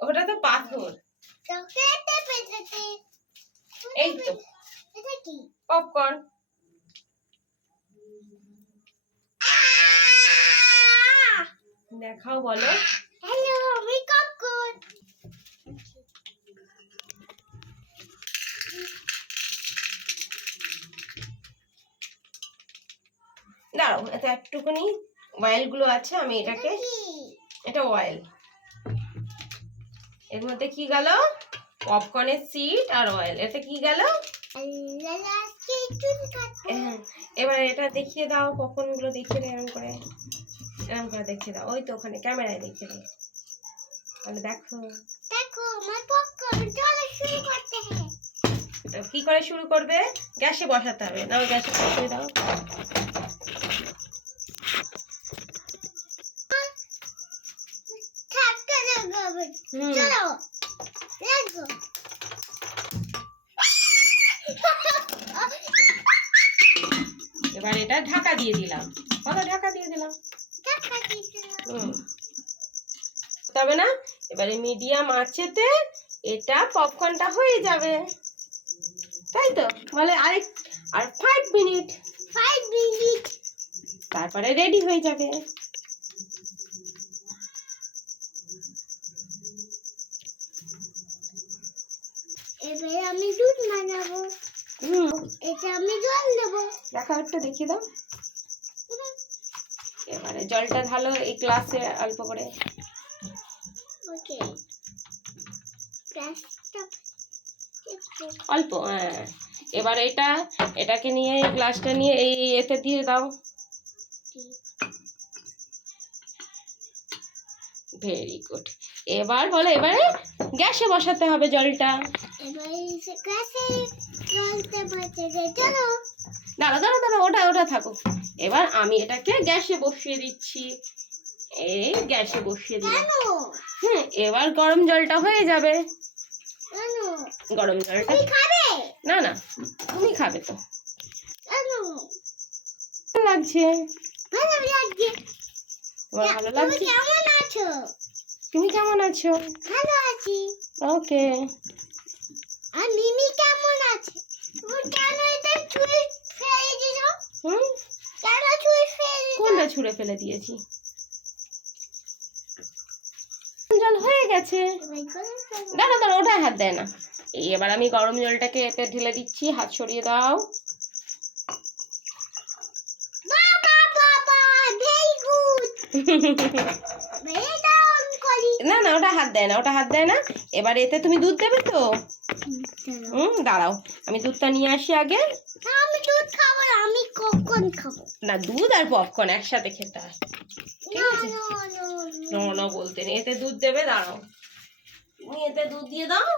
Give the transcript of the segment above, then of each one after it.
ওটা তো পাথর। এই তো। পপকর্ন। দেখাও বলো। হ্যালো আমি কখন দাঁড়াও এতে একটুখানি অয়েলগুলো আছে আমি এটাকে এটা অয়েল এর মধ্যে কি গেল? পপকর্নের সিট আর অয়েল এতে কি গেল? হ্যাঁ, এবার এটা দেখিয়ে দাও পপকর্নগুলো দেখিয়ে দাও এরকম করে। এরকম করে দেখিয়ে দাও। ওই তো ওখানে ক্যামেরায় দেখিয়ে দাও। তাহলে দেখো। দেখো কি করে শুরু করবে? গ্যাসে বসাতে হবে। নাও গ্যাসে বসিয়ে দাও। চলো এবার এটা ঢাকা দিয়ে দিলাম। কত ঢাকা দিয়ে দিলাম। তবে না এবারে মিডিয়াম আঁচেতে এটা পপকর্নটা হয়ে যাবে। তাই তো? বলে আরেক আর ফাইভ মিনিট ফাইভ মিনিট তারপরে রেডি হয়ে যাবে। এবার আমি দুধ বানাবো। হুম। এটা আমি জল দেবো। দেখা একটু দেখিয়ে দাও। এবারে জলটা ঢালো এই গ্লাসে অল্প করে। ওকে। অল্প হ্যাঁ। এবার এটা এটাকে নিয়ে এই গ্লাসটা নিয়ে এই এতে দিয়ে দাও। ভেরি গুড এবার বলো এবারে গ্যাসে বসাতে হবে জলটা। দাঁড়া দাঁড়া দাঁড়া ওটা ওটা থাকুক। এবার আমি এটাকে গ্যাসে বসিয়ে দিচ্ছি। এই গ্যাসে বসিয়ে দিলাম। হুম এবার গরম জলটা হয়ে যাবে। গরম জলটা খাবে? না না তুমি খাবে তো। ভালো লাগছে? ভালো লাগছে। তুমি কেমন আছো? তুমি কেমন আছো? ভালো আছি। ওকে। মিমি কেমন আছে? তুমি কেন এটা চুই ফেলে হুম? কেন চুই ফেলে কোনটা ছুঁড়ে ফেলে দিয়েছি? জল হয়ে গেছে। দাঁড়া দাঁড়া ওটা হাত দেয় না। এবার আমি গরম জলটাকে এতে ঢেলে দিচ্ছি হাত সরিয়ে দাও। না না ওটা হাত দেয় না ওটা হাত দেয় না। এবার এতে তুমি দুধ দেবে তো? হুম দাঁড়াও। আমি দুধটা নিয়ে আসি আগে। আমি দুধ খাব আমি কখন খাব। না দুধ আর পপকর্ন একসাথে খেতে হয়। নো নো বলতে নেই। এতে দুধ দেবে দাঁড়াও। তুমি এতে দুধ দিয়ে দাও।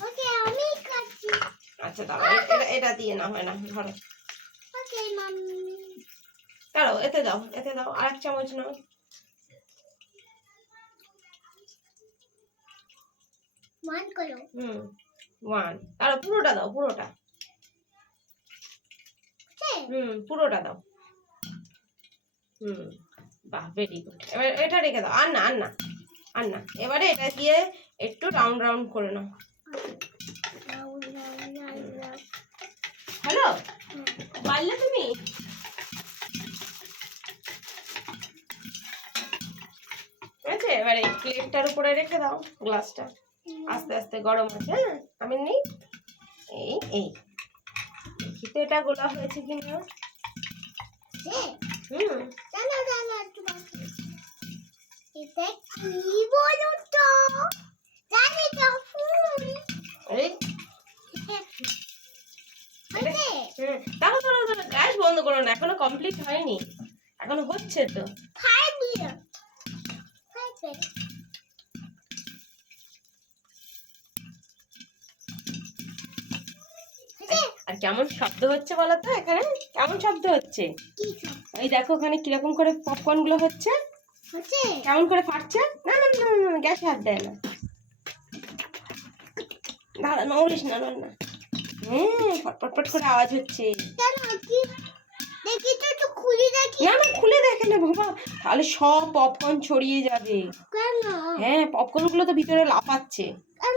ওকে আমি খাচ্ছি। আচ্ছা দাঁড়াও এটা এটা দিয়ে না হয় না ধরো। Okay mummy. দাঁড়াও এতে দাও এতে দাও আর এক চামচ নাও। মান করো। হুম। ওয়ান দাঁড়াও পুরোটা দাও পুরোটা। হুম পুরোটা দাও। হুম বাহ ভেরি গুড এবার এটা রেখে দাও। আর না আর না আর না এবারে এটা দিয়ে একটু রাউন্ড রাউন্ড করে নাও। হ্যালো পারলে তুমি? ঠিক আছে এবারে প্লেটটার উপরে রেখে দাও গ্লাসটা আস্তে আস্তে গরম আছে হ্যাঁ? আমি নেই। এই এই। দেখি তো এটা গোলা হয়েছে কি না হুম। জানো জানো একটু বাকি। এটা কি বলো তো জানি তো ফুল। এই। গ্যাস বন্ধ করো না এখনও কমপ্লিট হয়নি। এখনও হচ্ছে তো। ফাইভ মিনিট ফাইভ আর কেমন শব্দ হচ্ছে বলো তো এখানে কেমন শব্দ হচ্ছে? এই দেখো ওখানে কীরকম করে পপকর্নগুলো হচ্ছে। কেমন করে ফাটছে? না না না না, গ্যাসে হাত দেয় না। দাঁড়া নড়িস না নড় না। হ্যাঁ ফটফট ফট করে আওয়াজ হচ্ছে। দেখি তো একটু খুলে দেখি। না না খুলে দেখে না বাবা। তাহলে সব পপকর্ন ছড়িয়ে যাবে। কেন? হ্যাঁ পপকর্নগুলো তো ভিতরে লাফাচ্ছে। কেন?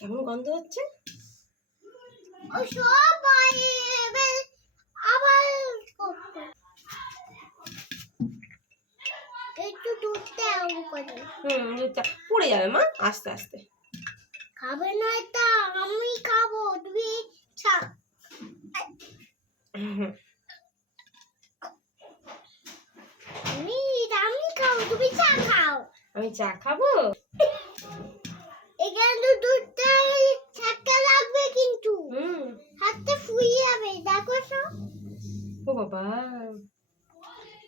কেমন গন্ধ হচ্ছে? পড়ে যাবে মা আস্তে আস্তে। খাবে না তা আমি খাব তুমি আমি আমি তুমি চা খাও। আমি চা খাব? এখানে দুধ বাবা।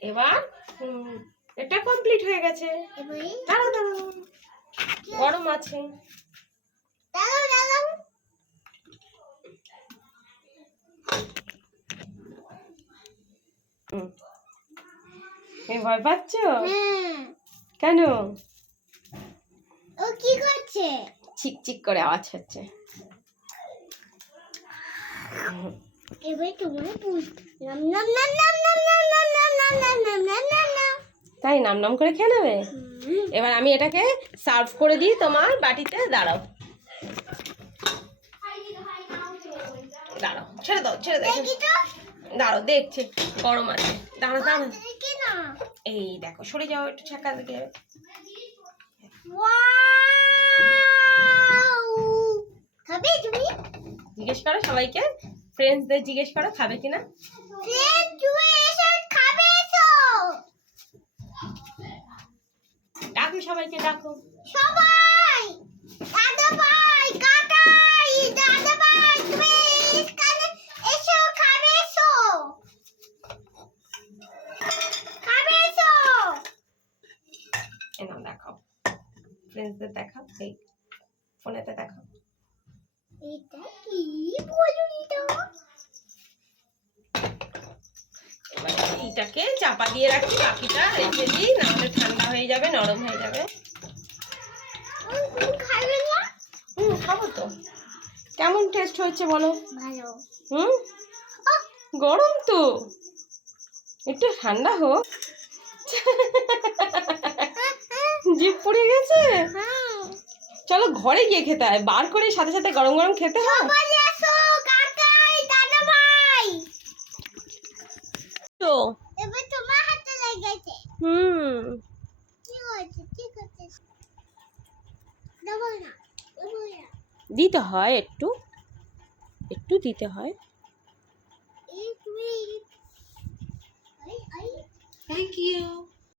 এবার এটা কমপ্লিট হয়ে গেছে। দাঁড়াও দাঁড়াও। গরম আছে। দাঁড়াও দাঁড়াও ভয় পাচ্ছ কেন? ও কি করছে? চিক চিক করে আওয়াজ হচ্ছে। তাই নাম নাম করে খেয়ে নেবে এবার আমি এটাকে সার্ভ করে দিই তোমার বাটিতে দাঁড়াও দাঁড়াও ছেড়ে দাও ছেড়ে দাও দেখছে গরম আছে এই দেখো সরে যাও একটু জিজ্ঞেস করো সবাইকে ফ্রেন্ডসদের জিজ্ঞেস করো, খাবে কিনা? ডাকো সবাইকে, ডাকো। সবাই দেখাও। ফ্রেন্ডসদের দেখাও, এই ফোনেতে দেখাও। এটা কি বলুন এইটাকে চাপা দিয়ে রাখি বাকিটা রেখে দিই নাহলে ঠান্ডা হয়ে যাবে নরম হয়ে যাবে। হুম খাব তো। কেমন টেস্ট হয়েছে বলো? ভালো। হুম? গরম তো। একটু ঠান্ডা হোক। জিভ পড়ে গেছে? হ্যাঁ। চলো ঘরে গিয়ে খেতে হয়। বার করে সাথে সাথে গরম গরম খেতে হয়? সবাই এসো কাকাই দাদা ভাই তো হুম দিতে হয় একটু একটু দিতে হয় থ্যাংক ইউ